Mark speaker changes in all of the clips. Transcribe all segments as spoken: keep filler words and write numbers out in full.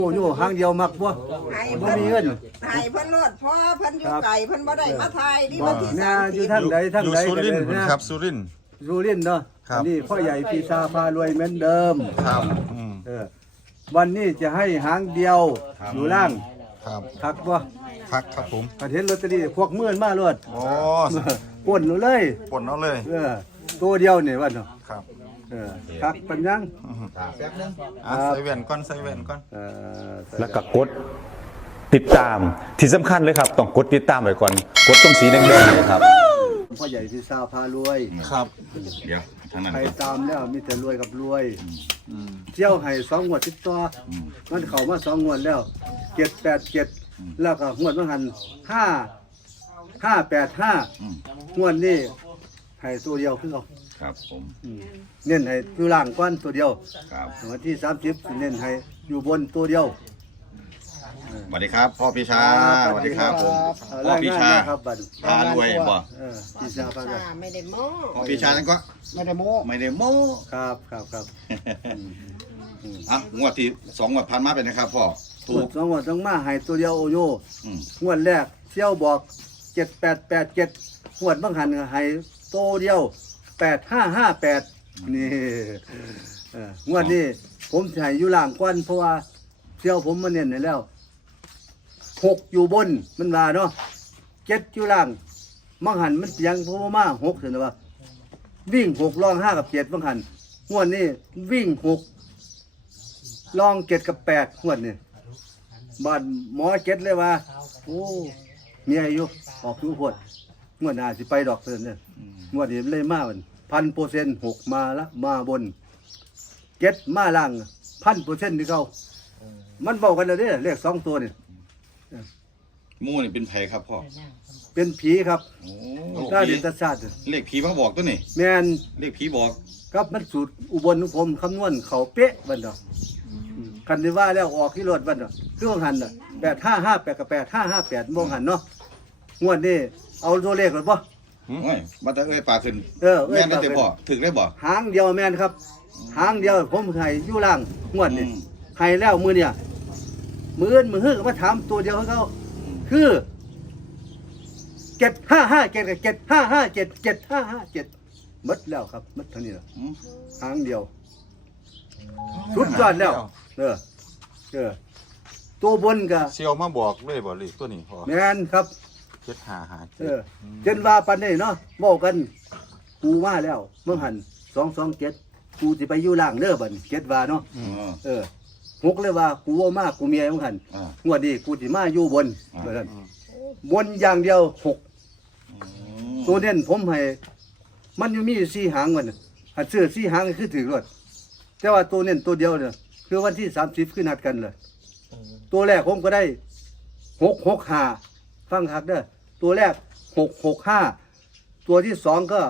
Speaker 1: โอ้โหหางเดียวมักบ่บ่มีเงิน
Speaker 2: ให้เพิ่นโลดพ่อเพิ่นอยู่ไกลเพิ่นบ่ได้มาถ่ายนี่วันที่
Speaker 1: สามสิบอยู่
Speaker 2: สาม
Speaker 1: ทางใดทางใด
Speaker 3: สุ
Speaker 1: กัน
Speaker 3: ริน
Speaker 1: เล
Speaker 3: ท
Speaker 1: ย
Speaker 3: ร์
Speaker 1: นะครับ
Speaker 3: สุรินทร์
Speaker 1: สุรินทร์เนาะ
Speaker 3: ครับ
Speaker 1: นี่พ่อใหญ่ปีชาพารวยเหมือนเดิม
Speaker 3: ครับอืม
Speaker 1: เออวันนี้จะให้หางเดียวอยู่ล่าง
Speaker 3: ครับ
Speaker 1: คักบ่
Speaker 3: พักครับผม
Speaker 1: ก็เห็นลอตเตอรี่พวกมื่นมาโลด
Speaker 3: โอ้
Speaker 1: ป่นเลย
Speaker 3: ปนเอาเลย
Speaker 1: เออตัวเดียวนี่ว่าเนาะ
Speaker 3: ครับ
Speaker 1: เออคักปัญญัง
Speaker 3: อ่ะใส่แว่นก่อนใส่แว่นก่อน
Speaker 1: เออ
Speaker 4: แล้วก็กดติดตามที่สำคัญเลยครับต้องกดติดตามไว้ก่อนกดตรงสีแดงๆเลยครับ
Speaker 1: พ่อใหญ่ปีชาพารวย
Speaker 3: ครับ
Speaker 5: เดี๋ยวทางนั้น
Speaker 1: ใคร
Speaker 5: ก่อน
Speaker 1: ตามแล้วมีแต่รวยกับรวยเที่ยวให้สองงวดติดต่ออมันเข้ามาสองงวดแล้วเจ็ดแปดเจ็ดแล้วก็งวดมันหันห้าห้าแปดห้างวดนี้ให้ตัวเดียวคือเอา
Speaker 5: ครับผม
Speaker 1: อืมเน้นให้อยู่ล่างก้อนตัวเดียว
Speaker 5: ครับ
Speaker 1: วันที่สามสิบเน้นให้อยู่บนตัวเดียว
Speaker 5: สวัสดีครับ พ่อพิชาสวัสดีครับผม
Speaker 1: เอ่อ
Speaker 5: พ่อพิชา
Speaker 1: รายงนนะครับบัด
Speaker 5: พารวยบ่
Speaker 1: เออปีชาพารวย
Speaker 2: ไม่ได้โม้
Speaker 5: พ่อพิชานั่นก็
Speaker 1: ไม่ได้โม้
Speaker 5: ไม่ได้โม้
Speaker 1: ครับครับครับ
Speaker 5: อ่ะงวดที่สองงวดผ่านมาเป็นนะครับพ่อถู
Speaker 1: งว
Speaker 5: ก
Speaker 1: ดสองงวดต้องมาให้ตัวเดียวโอโย
Speaker 5: อืม
Speaker 1: งวดแรกเที่ยวบอกเจ็ดแปดแปดเจ็ดงวดบางหันก็ให้โตเดียวแปดห้าห้าแปดนี่เอองวดนี้ผมใช้อยู่ล่างก้อนเพราะว่าเที่ยวผมมาเน้นให้แล้วหกอยู่บนมันว่าเนาะเจ็ดอยู่ล่างบางหันมันเสียงเพราะว่ามาหกเห็นไหมว่าวิ่งหกลองห้ากับเจ็ดบางหันงวดนี้วิ่งหกลองเจ็ดกับแปดงวดนี้ บ้านหมอเจ็ดเลยว่าโอ้เมียอยู่ออกทุกคนงวดหน้าสิไปดอกเตือนเนี่ยงวดนี้มันเลยมามันพันเปอร์เซ็นต์หกมาละมาบนเจ็ดมาล่างพันเปอร์เซ็นต์ที่เขามันบอกกันเลยเด้อเลขสองตัวนี่
Speaker 5: หมู่นี่เป็นไผครับพ่อ
Speaker 1: เป็นผีครับ
Speaker 5: โอ้
Speaker 1: ถ้า
Speaker 5: ผี
Speaker 1: ดิตศาสตร์
Speaker 5: เลขผีมาบอกตัวนี่
Speaker 1: แมน
Speaker 5: เลขผีบอก
Speaker 1: ครับมันสูตรอุบลของผมคำนวณเขาเป๊ะบันดอกคันที่ว่าแล้วออกที่รถบันดอกเครื่องหันน่ะแปดห้าห้าแปดกับแปดห้าห้าแปดมองหันเนาะงวดนี้เอาตัวเลขหรือเปล่า
Speaker 5: โอ้ยมาแต่เอ้ยปากขึ้น
Speaker 1: เออเอ้ย
Speaker 5: แม่นได้แต่
Speaker 1: ปากขึ้น
Speaker 5: พ่อถึงได้บ่
Speaker 1: หางเดียวแม่นครับ หางเดียวผมให้อยู่ล่างงวดนี่
Speaker 5: อืม
Speaker 1: ให้แล้วมือเนี่ยมืออื่นมือฮื้อก็มาถามตัวเดียวให้เขาคือเจ็ดห้าห้าเจ็ดกับเจ็ดห้าห้าเจ็ดเจ็ดห้าห้าเจ็ดมัดแล้วครับมัดเท่านี้แหละ
Speaker 5: อืม
Speaker 1: หางเดียวสุดยอดแล้วเออเออตัวบนก็
Speaker 3: เซียวมาบอกเลยบ่เลขตัวนี้พ่อ
Speaker 1: แม่นครับ
Speaker 3: เจ็ดห้าห้า
Speaker 1: เออเจนว่าปันนี่เนาะบอกกันกูมาแล้วเมื่อหันสองสองเจ็ดกูจะไปอยู่ล่างเด้อบัดเจ็ดว่าเนาะ
Speaker 5: อ๋อ
Speaker 1: เออหกเลยว่ากูว่ามากกูเมียของหัน
Speaker 5: อ่า
Speaker 1: งวดนี้กูสิมาอยู่บน
Speaker 5: อ่า
Speaker 1: ว่าซั่นบนอย่างเดียวหก
Speaker 5: อืม
Speaker 1: ตัวเน้นผมให้มันอยู่มีสี่หางมันน่ะหัดเสื้อสี่หางก็คือถือรถแต่ว่าตัวเน้นตัวเดียวเนี่ยคือวันที่สามสิบคือนัดกันเลยตัวแรกผมก็ได้หกหกห้าฟังคักเด้อตัวแรกหกหกห้าตัวที่สองก็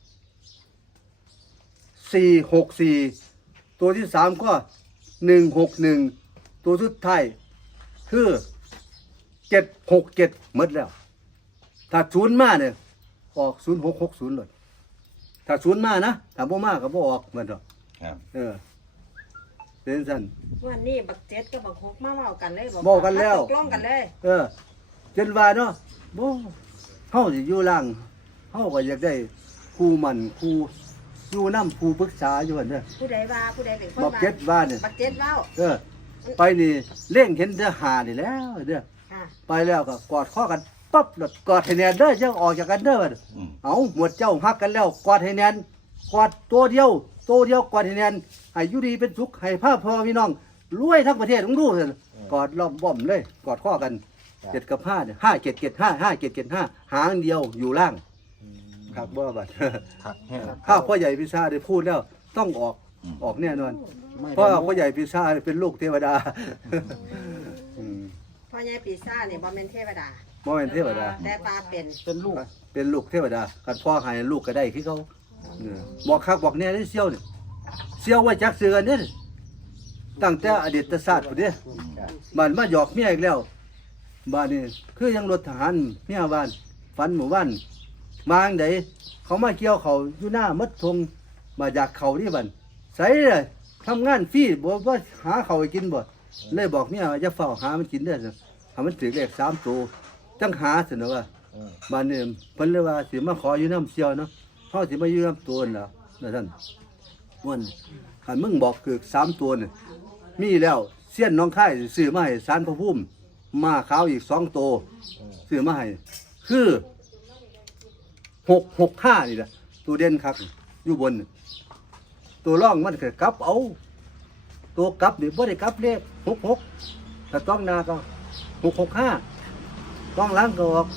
Speaker 1: สี่หกสี่ตัวที่สามก็หนึ่งหกหนึ่งตัวสุดท้ายคือเจ็ดหกเจ็ดหมดแล้ว ถ้าศูนย์มาเนี่ยออกศูนย์หกหกศูนย์เลยถ้าศูนย์มานะถ้าบ่มาก็บ่ออกเหมือนเดิม
Speaker 5: ครับ
Speaker 1: เออเป็นสั้น
Speaker 2: วันนี้บักเจ็ดกับบักหกมาเว้ากันเลย
Speaker 1: เว้ากันแล้ว
Speaker 2: ตกลงกันเลย
Speaker 1: เออจนว่าเนาะบ่เฮาสิอยู่ล่างเฮาก็อยากได้ครูมันครูอยู่นำครูปรึกษาอยู่หั่นเด้อ
Speaker 2: ผู้ใดว่าผู้ใดเป็นคน
Speaker 1: บอกเจ็ดว่าเนี่ย
Speaker 2: บักเจ็ดเว้า
Speaker 1: เออ ไปนี่เล่งเห็นเด้อหานี่แล้วเด้อ
Speaker 2: ค่ะ
Speaker 1: ไปแล้วก็กอดข้อกันปั๊บแล้วกอดให้แน่นเด้อจังออกจากกันเด้อบัด
Speaker 5: อืม
Speaker 1: เอาหมวดเจ้าฮักกันแล้วกอดให้แน่นกอดตัวเดียวตัวเดียวกอดให้แน่นให้อยู่ดีเป็นสุขให้พ่อพ่อพี่น้องรวยทั้งประเทศต้องดูเถอะกอดล้อมบ่อมเลยกอดข้อกันเจ็ดกับห้าเนี่ยห้าเจ็ดเจ็ดห้าห้าเจ็ดเจ็ดห้าหางเดียวอยู่ล่างครับบ่บัด
Speaker 3: ครับแห้ง
Speaker 1: ข้าวพ่อใหญ่พิซซ่าได้พูดแล้วต้องออกออกแน่นอนเพราะพ่อใหญ่พิซซ่าเป็นลูกเทวดาอืม
Speaker 2: พ่อใหญ่ปีซ่าเนี่ยบ่แม่นเทวดา
Speaker 1: บ่เป็นเทวดา
Speaker 2: แต่ตาเป็น
Speaker 1: เป็นลูกเป็นลูกเทวดากันพ่อให้ลูกก็ได้คือเขาเออบอกคักบอกแน่ได้เซี่ยวนี่เซี่ยวไว้จักเสือกันเนี่ยตั้งแต่อดีตศาสตร์พุ่นเด้บ้านมาหยอกเมียอีกแล้วบ้านนี่คือยังรถทหารเมียบ้านฝันหมู่บ้านมาจั่งใดเขามาเกี่ยวเขาอยู่หน้ามัดทงมาจากเขานี่บันใส่เลยทำงานฟรีบ่ว่าหาเขาวให้กินบ่เลยบอกเนี่ยว่าอย่าเฝ้าหามันกินเด้อนะหามันถือเลขสามตัวจังหาสินะว่าบ้านนี้เพิ่นเลยว่าสิมาขออยู่น้ำเสียวเนาะเฮาสิมาอยู่น้ำตัวนั่นล่ะนะท่านม่วนคันมึงบอกคือสามตัวนี่มีแล้วเสี้ยนน้องค่ายซื้อมาให้ศาลพระภูมิมาขาวอีกสองตัวซื้อมาให้คือหกหกห้านี่แหละตัวเด่นคักอยู่บนนี่ตัวร่องมันก็กลับเอาตัวกลับนี่บ่ได้กลับเลขหกหกถ้าต้องหนาก็หกหกห้าต้องหล้างก็ออก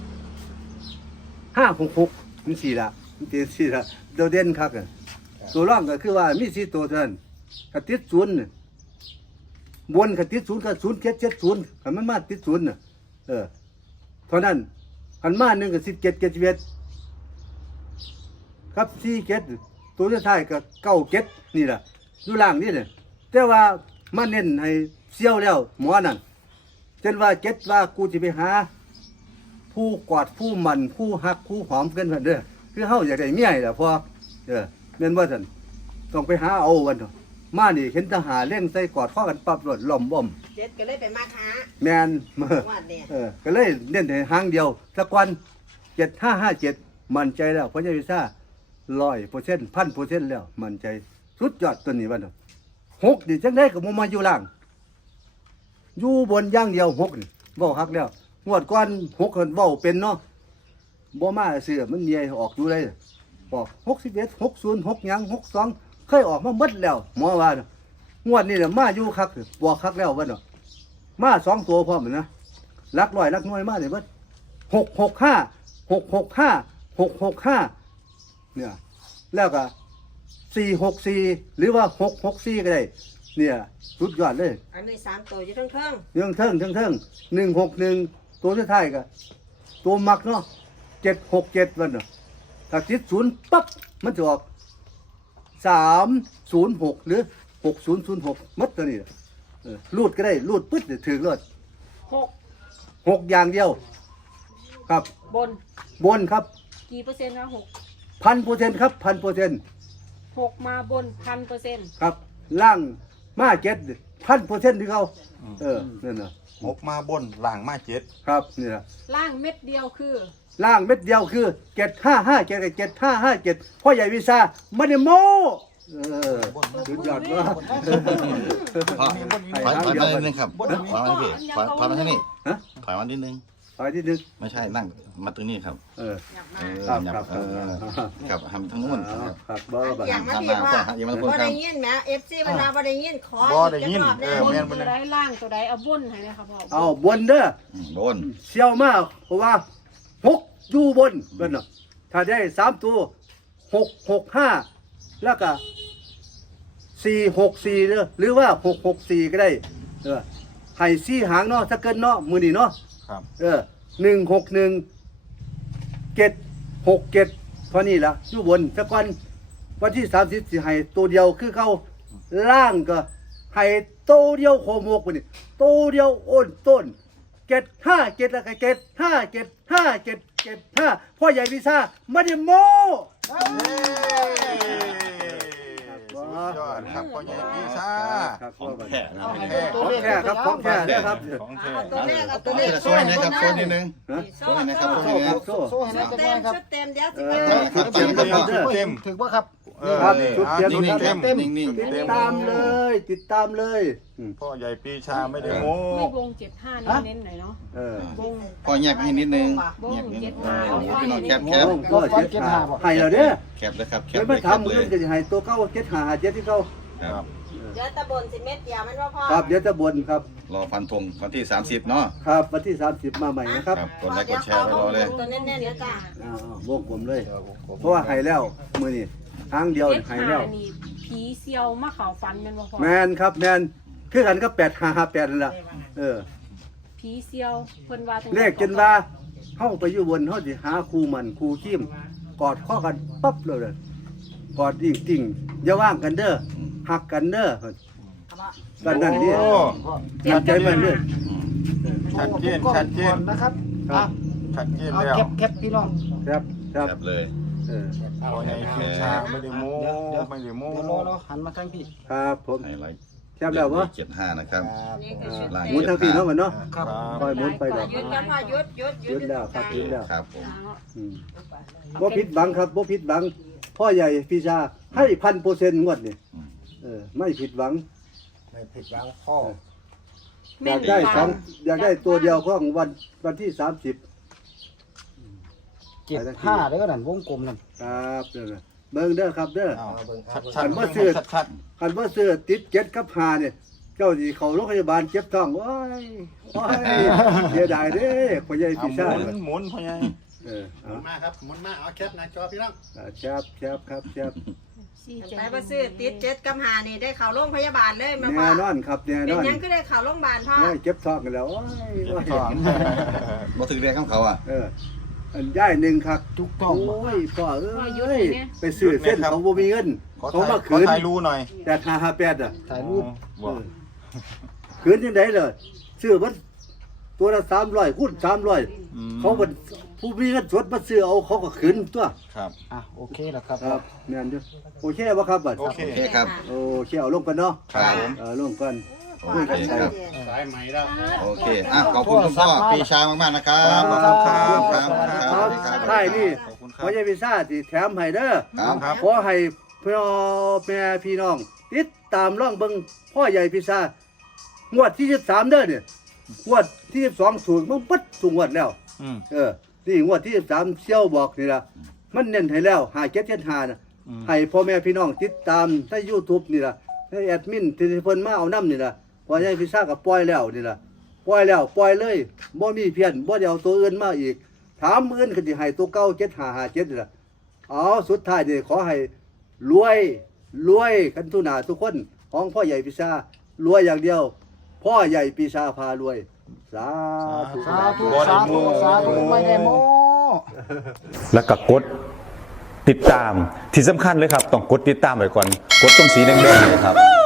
Speaker 1: ห้าหกหกนี่สี่ละนี่เต็มสี่ละตัวเด่นคักอะตัวร่องก็คือว่ามีสี่ตัวเท่านั้นถ้าติดศูนย์นี่บนก็ติดศูนย์ก็ศูนย์เจ็ดเจ็ดศูนย์คันมันมาติดศูนย์น่ะเออเท่านั้นคันมาหนึ่งก็สิบเจ็ดเจ็ดสิบเอ็ดครับสี่เจ็ดตัวสุดท้ายก็เก้าเจ็ดนี่แหละอยู่ล่างนี่เนี่ยแต่ว่ามาเน้นให้เซี่ยวแล้วหมอนั่นจนว่าเจ็ดว่ากูจะไปหา ผู้กอดผู้มันผู้หักผู้หอมกันเพิ่นเด้อคือเฮาอยากได้เมียนี่ล่ะพอเด้อแม่นบ่ซั่นต้องไปหาเอาวันเถอะมานี่เห็นทหารเล่นใส่กอดข้อกันปั๊บรถล้อมบ่ม
Speaker 2: เจ็ดก็เลยไปมาหา
Speaker 1: แม่นเมื่อ
Speaker 2: ว่าเนี่ย
Speaker 1: เออก็เลยเน้นให้หางเดียวสักวันเจ็ดห้าห้าเจ็ดมั่นใจแล้วเพราะยาวิซ่าร้อยเปอร์เซ็นต์พันเปอร์เซ็นต์แล้วมั่นใจสุดยอดตัวนี้วันเถอะหกดิจังได้ก็บ่มาอยู่ล่างอยู่บนอย่างเดียวหกนี่เว้าฮักแล้วงวดก่อนหกเพิ่นเว้าเป็นเนาะบ่มาเสือมันเมียออกอยู่เลยบอกหกสิบเอ็ดหกศูนย์หกหยังหกสองเคยออกมาหมดแล้วหมอว่าน่ะงวดนี้น่ะมาอยู่คักบ่คักแล้วว่าเนาะมาสองตัวพร้อมนะหลักร้อยหลักหน่วยมาได้เบิดหกหกห้าหกหกห้าหกหกห้าเนี่ยแล้วก็สี่หกสี่หรือว่าหกหกสี่ก็ได้เนี่ยสุดยอดเลย
Speaker 2: อันนี้สามตัวอยู่ทั้งเครื่อง
Speaker 1: เรื่องเทิงเทิงเทิงหนึ่งหกหนึ่งตัวสุดท้ายก็ตัวมักเนาะเจ็ดหกเจ็ดวันเนาะถ้าติดศูนย์ปั๊บมันจะออกสามศูนย์หกหรือหกศูนย์ศูนย์หกมัดตัวนี้เออรูดก็ได้รูดปึ๊ดเดี๋ยวถึงรถ
Speaker 6: หก
Speaker 1: หกอย่างเดียว ครับ
Speaker 6: บน
Speaker 1: บนครับ
Speaker 6: กี่เปอร์เซ็นต์นะหก
Speaker 1: พันเปอร์เซ็นต์ครับพันเปอร์เซ็นต์
Speaker 6: หกมาบนพันเปอร์เซ็นต์
Speaker 1: ครับล่างมาเจ็ดพันเปอร์เซ็นต์ที่เขาเออนั่นนะ
Speaker 3: หกมาบนล่างมาเจ็ด
Speaker 1: ครับนี่นะ
Speaker 6: ล่างเม็ดเดียวคือ
Speaker 1: ล่างเม็ดเดียวคือเจ็ดห้าห้าเจ็ดเจ็ดห้าห้าเจ็ดพ่อใหญ่วิซาไม่ได้โม้เออสุดยอดว่าก
Speaker 5: พ่อถอยถอยมานิดนึงครับถอยมาพี่ถอยถอยมาทางนี้
Speaker 1: ฮะ
Speaker 5: ถอยมานิดนึง
Speaker 1: ไปที่นึง
Speaker 5: ไม่ใช่นั่งมาตรงนี้ครับ
Speaker 1: เออ
Speaker 2: อยาก
Speaker 5: เอ
Speaker 2: มา
Speaker 5: อ
Speaker 1: ครับ
Speaker 5: อย่า
Speaker 1: ครับ
Speaker 5: เออ
Speaker 1: ครับ
Speaker 5: ครับทำทั้งนู้น
Speaker 1: อ๋อ
Speaker 5: ครับ
Speaker 1: ครับบ่บ่
Speaker 2: อยากมาพี่พ่อบ่ได้ยินแหมเอฟซีเวลาบ่ได้ยินขอ
Speaker 3: บ่ได้ยิน
Speaker 2: อีกจักรอบ
Speaker 3: เอ
Speaker 2: แน่
Speaker 3: อ
Speaker 6: บนตัวใดล่างตัวใดเอาบนให้เลยครับพ่อ
Speaker 1: เอาบนเด้อ
Speaker 5: อืมโดน
Speaker 1: เชี่ยวมากเพราะว่าหกอยู่บนเบิ่นเนาะถ้าได้สามตัวหกหกห้าแล้วก็สี่หกสี่เด้อหรือว่าหกหกสี่ก็ได้เออให้สี่หางเนาะถ้าเกินเนาะมือนี่เนาะ
Speaker 3: ครับ
Speaker 1: เออหนึ่งหกหนึ่งเจ็ดหกเจ็ดเท่านี้ละอยู่บนสักวันวันที่สามสิบสี่ให้ตัวเดียวคือเขาล่างก็ให้ตัวเดียวโคมกไปนี่ตัวเดียวโอนต้นเจ็ดห้าเจ็ดแล้วก็เจ็ดห้าเจ็ดห้าเจ็ดเจ็ดห้าพ่อใหญ่พิซาไม่ได้โม้
Speaker 3: สุดยอดครับพ่อใหญ่ปีชา
Speaker 1: ครับ
Speaker 5: ของแท้
Speaker 3: ของแท้
Speaker 1: ของแท้ครับของแท้นะครับ
Speaker 3: ของแท้
Speaker 2: เอาตัวเลขเอาตัวเลข
Speaker 5: โซ่หนะครับโซ่นิดนึง
Speaker 1: ฮะ
Speaker 5: โซ่หนะครับ
Speaker 1: โซ่
Speaker 5: โซ่
Speaker 1: ครับโซ่
Speaker 2: ชุดเต็มชุดเต็มเดี๋ยวสิ
Speaker 1: เอ
Speaker 2: มา
Speaker 1: อ
Speaker 5: ครับเตรียมครับพ่อ
Speaker 3: เต็ม
Speaker 7: ถึงว่าครับ
Speaker 3: เออ
Speaker 1: ครับ
Speaker 3: นี่
Speaker 1: ชุด
Speaker 3: อ่ะ
Speaker 1: เตรียม
Speaker 3: นิ่งๆ
Speaker 1: ครั
Speaker 3: เต็
Speaker 1: บ
Speaker 3: ม
Speaker 5: นิ่ง
Speaker 1: ติ
Speaker 5: ๆ
Speaker 1: ดตามเลยติดตามเลยอืม
Speaker 3: พ่อใหญ่ปีชาไม่ได้โม้
Speaker 6: ไม่วงเจ็ดห้าเน้นๆหน่อยเนาะ
Speaker 1: เออ
Speaker 6: วง
Speaker 5: พ่อแยกให้นิดนึง
Speaker 6: วง
Speaker 5: แยกนิด
Speaker 6: เจ็
Speaker 5: นึ
Speaker 6: ด
Speaker 5: ง
Speaker 6: ห้า
Speaker 5: เออพี่น้องแคบแคบ
Speaker 1: โอ้ก็เจ็ดหาให้เราเด้อ
Speaker 5: แคบเลยครับแค
Speaker 1: เดี๋
Speaker 5: บ
Speaker 1: ยว
Speaker 5: เล
Speaker 1: ไม่
Speaker 5: ยแคบ
Speaker 1: ทำ
Speaker 5: เล
Speaker 1: เรื่
Speaker 5: ย
Speaker 1: องจะให้ตัวเก้าเจ็ดหาเจ็ดที่เขา
Speaker 5: ครับ
Speaker 2: เดี๋ยวตะบนสิเม็ดเดียวมันว่าพ่อ
Speaker 1: ครับเดี๋ยวจะบนครับ
Speaker 5: รอฟันธงวันที่สามสิบเนาะ
Speaker 1: ครับวันที่สามสิบมาใหม่นะครับ
Speaker 5: ครับกดไลค์กดแชร์ไปรอเลย
Speaker 2: ตัวแน่นๆเดี๋ยวจ้า
Speaker 1: อ้าวๆวงผมเลย เพราะว่าให้แล้วมือนี่ทางเดียว
Speaker 6: เจ็ด
Speaker 1: ให้
Speaker 6: ห้า
Speaker 1: แล้ว
Speaker 6: นี่ผีเซียวมาเข่าฟันแมันบ่พ่อ
Speaker 1: แมนครับแมนคือกันก็แปดห้าห้าแปดนั่นแหละเออ
Speaker 6: ผีเซียวเพิ่นว่าจัง
Speaker 1: เลขจนว่าเข้าไปอยู่บนเขาสิหาครูมันครูขี้มกอดข้อกันปั๊บเลยเลยกอดดิ่งติ่งอย่าว่างกันเด้อหักกันเด้อกันนั่นนี่
Speaker 3: โอ้
Speaker 1: นั่นใจมันเด้อ
Speaker 3: ชัดเจนชัดเจน
Speaker 7: นะครับ
Speaker 1: ครับ
Speaker 3: ชัดเจน
Speaker 7: เอา
Speaker 3: แล้ว
Speaker 7: แคปแคปพี่น้อง
Speaker 1: ครับครับ
Speaker 5: แคบเลย
Speaker 1: เออ
Speaker 3: พ่อใหญ่ปีชาไม่ได้โม้
Speaker 7: เดี๋ยวเดี๋ยว
Speaker 3: ไม่ได้โม้
Speaker 7: เดี๋ยวรอรอหันมาทางพี่
Speaker 1: ครับผม
Speaker 5: ไฮไลท์
Speaker 1: แคบแล้ววะ
Speaker 5: เจ็ดห้านะครับ
Speaker 2: นี่คือชุด
Speaker 5: ล่าง
Speaker 1: หมุนทางพี่เนาะมันเนาะ
Speaker 3: ครับ
Speaker 1: คอยหมุนไปดอก
Speaker 2: หยุดกันพ่อหยุดหยุดหยุ
Speaker 1: ยื
Speaker 2: ด
Speaker 1: ดแล้วครับยืดแล้ว
Speaker 5: ครับผม
Speaker 1: อืมบ่ผิดหวังครับบ่ผิดหวังพ่อใหญ่พี่ชาให้พันเปอร์เซ็นต์งวดนี่เออไม่ผิดหวัง
Speaker 7: ไม่ผิดหวังพ่อ
Speaker 1: อยากได้สองอยากได้ตัวเดียวของวันวันที่สามสิบ
Speaker 7: เจ็ดห้าเด้อนั่นวงกลมนั่น
Speaker 1: ครับเด้อเบิ่งเด้อครับเด้อ
Speaker 3: เอา
Speaker 7: เอาเบิ่ง
Speaker 3: ชัด
Speaker 1: อันบ่
Speaker 3: ๆ
Speaker 1: ซื้อ
Speaker 3: ชัด
Speaker 1: คันบ่ซื้อติดเจ็ดกับห้าเนี่ยเจ้าสิเข้าโรงพยาบาลเจ็บท้องโอ้ยโอ้ยเสียดายเด้พ่อใหญ่
Speaker 3: ๆเอา
Speaker 1: พี่
Speaker 3: ห
Speaker 1: ชา
Speaker 3: มุนหมุนพ่อใหญ่
Speaker 1: เออ
Speaker 7: หมุนมาครับหมุนมาเอาแคปหน้าจอพี่น้อง
Speaker 1: อ่าครับครับครับครับ
Speaker 2: ไปบ่ซื้อติดเจ็ดกำหานี่ได้เข้าโรงพยาบาลเลยแม่พ่อ
Speaker 1: แน่นอนครับแน่
Speaker 2: เป็น
Speaker 1: นอน
Speaker 2: หยังก็ได้เข้าโรงพยาบาลพ่อ
Speaker 1: ไม่เจ็บท้องกันแล้วโอ้ยโอ้ย
Speaker 3: ถอน
Speaker 5: บ่ถึงเรียกของเขาอ่ะ
Speaker 1: เอออันย่ายหนึ่งครับ
Speaker 7: ถูกต้อง
Speaker 1: โอ้ยพ่อเอ้
Speaker 6: พ่อหยุด
Speaker 1: ย
Speaker 6: เนี่ย
Speaker 1: ไปซื้อเส้นเขาบ่มีเงิน
Speaker 3: ขอ
Speaker 1: เขา
Speaker 3: ถ่าย
Speaker 1: มา
Speaker 3: ขอ
Speaker 1: ขืน
Speaker 3: ถ่ายรูหน่อย
Speaker 1: แต่ห้าห้าแปดอ่ะ
Speaker 7: ถ่ายรูป
Speaker 3: บอก
Speaker 1: ขืนยังไงเลยซื้อมันตัวละสามร้อยคูณสามร้อย
Speaker 3: อืม
Speaker 1: เขาเป็นผู้มีเงินสดมาซื้อเอาเขาก็ขืนตัว
Speaker 3: ครับ
Speaker 7: อ่ะโอเคแล้วครับ
Speaker 1: ครับแม่นอยู่โอเคบ่ครับบัด
Speaker 3: โอเค
Speaker 5: โอเคครับ
Speaker 1: โอเคเอาลงกันเนาะ
Speaker 3: ครับผม
Speaker 1: เออลงกัน
Speaker 5: โอเคครับ
Speaker 7: สายใหม่แล้ว
Speaker 5: โอเคอ่ะขอบคุณคุณพ่อปีชามากๆนะครับขอบคุณครับครับครับสวัสดีครับ
Speaker 1: ใช่นี่
Speaker 3: ขอบคุณค
Speaker 1: พ่
Speaker 3: รั
Speaker 1: อบ ใหญ่พิซซ่าที่แถมให้เด้อ
Speaker 5: ครับ
Speaker 3: ครับ
Speaker 1: ขอให้พ่อแม่พี่น้อง ติดตามร่องเบิงพ่อใหญ่พิซซ่างวดที่สิบสามเด้อเนี่ยงวดที่สิบสองสูงมันปัดสูงงวดแล้ว
Speaker 3: อืม
Speaker 1: เออนี่งวดที่สิบสามเชี่ยวบอกนี่ล่ะมันเน้นให้แล้วหาเจ็ดเจ็ดหาน่ะ
Speaker 3: อืม
Speaker 1: ให้พ่อแม่พี่น้องติดตามใน YouTube นี่ล่ะในแอดมินที่เพิ่นมาเอานำนี่ล่ะพ่อใหญ่พิซซ่าก็ปล่อยแล้วนี่ล่ะปล่อยแล้วปล่อยเลยบ่มีเพี้ยนบ่ได้เอาตัวอื่นมาอีก ถามอื่นก็สิให้ตัวเก่าเจ็ดห้าห้าเจ็ดนี่ล่ะเอาสุดท้ายนี่ขอให้รวยรวยกันทุกหน้าทุกคนของพ่อใหญ่พิซซ่ารวยอย่างเดียว พ่อใหญ่ปีชาพารวย สาธุ
Speaker 7: สาธุสาธุสาธุไม่ได้โม้
Speaker 4: แล้วก็กดติดตามที่สำคัญเลยครับ ต้องกดติดตามไว้ก่อน กดตรงสีแดงๆเนยครับ